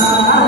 Amen.